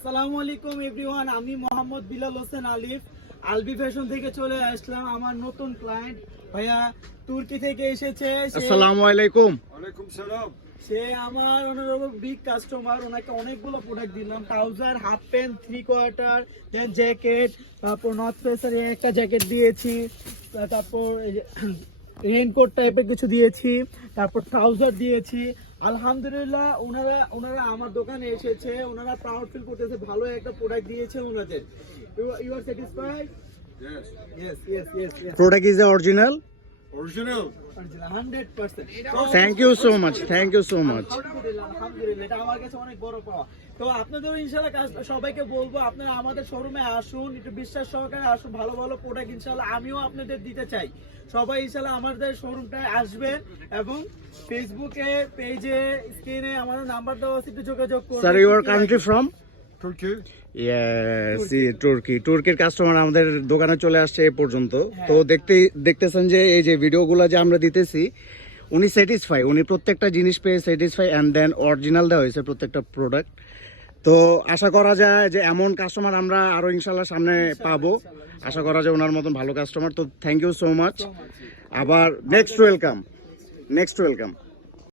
আসসালামু আলাইকুম এভরিওয়ান, আমি মোহাম্মদ বিলাল হোসেন আলিফ আলবি ফ্যাশন থেকে চলে আসলাম। আমার নতুন ক্লায়েন্ট ভাইয়া তুর্কি থেকে এসেছে। আসসালামু আলাইকুম। ওয়ালাইকুম সালাম। সে আমার অনারেবল বিগ কাস্টমার। ওনাকে অনেকগুলো প্রোডাক্ট দিলাম, ট্রাউজার, হাফ প্যান্ট, 3/4, দেন জ্যাকেট, তারপর নর্থ ফেসের একটা জ্যাকেট দিয়েছি, তারপর রেইনকোট টাইপের কিছু দিয়েছি, তারপর ট্রাউজার দিয়েছি। আলহামদুলিল্লাহ ওনারা আমার দোকানে এসেছে, ওনারা প্রাউড ফিল করতেছে, ভালো একটা প্রোডাক্ট দিয়েছে ওনাদের। You are satisfied? Yes. Yes. Product is the original. Original. 100%. Thank you so much. Thank you so much. আলহামদুলিল্লাহ, এটা আমার কাছে অনেক বড় পাওয়া। তো আপনাদের ইনশাআল্লাহ সবাইকে বলবো, আপনারা আমাদের শোরুমে আসুন, একটু বিশ্বাস সহকারে আসুন। ভালো ভালো প্রোডাক্ট ইনশাআল্লাহ আমিও আপনাদের দিতে চাই। সবাই ইনশাআল্লাহ আমাদের শোরুমটায় আসবেন এবং ফেসবুকে পেজে স্ক্রিনে আমাদের নাম্বার দেওয়া আছে, একটু যোগাযোগ করুন। Sir, your country from? Turkey. Yes, তুর্কি। তুর্কির কাস্টমার আমাদের দোকানে চলে আসছে এই পর্যন্ত। তো দেখতেছেন যে এই যে ভিডিওগুলো যে আমরা দিতেছি, উনি স্যাটিসফাই, উনি প্রত্যেকটা জিনিস পেয়ে স্যাটিসফাই, অ্যান্ড দেন অরিজিনাল দেওয়া হয়েছে প্রত্যেকটা প্রোডাক্ট। তো আশা করা যায় যে এমন কাস্টমার আমরা আরো ইনশাল্লাহ সামনে পাবো। আশা করা যায় ওনার মতন ভালো কাস্টমার। তো থ্যাংক ইউ সো মাচ। আবার নেক্সট ওয়েলকাম।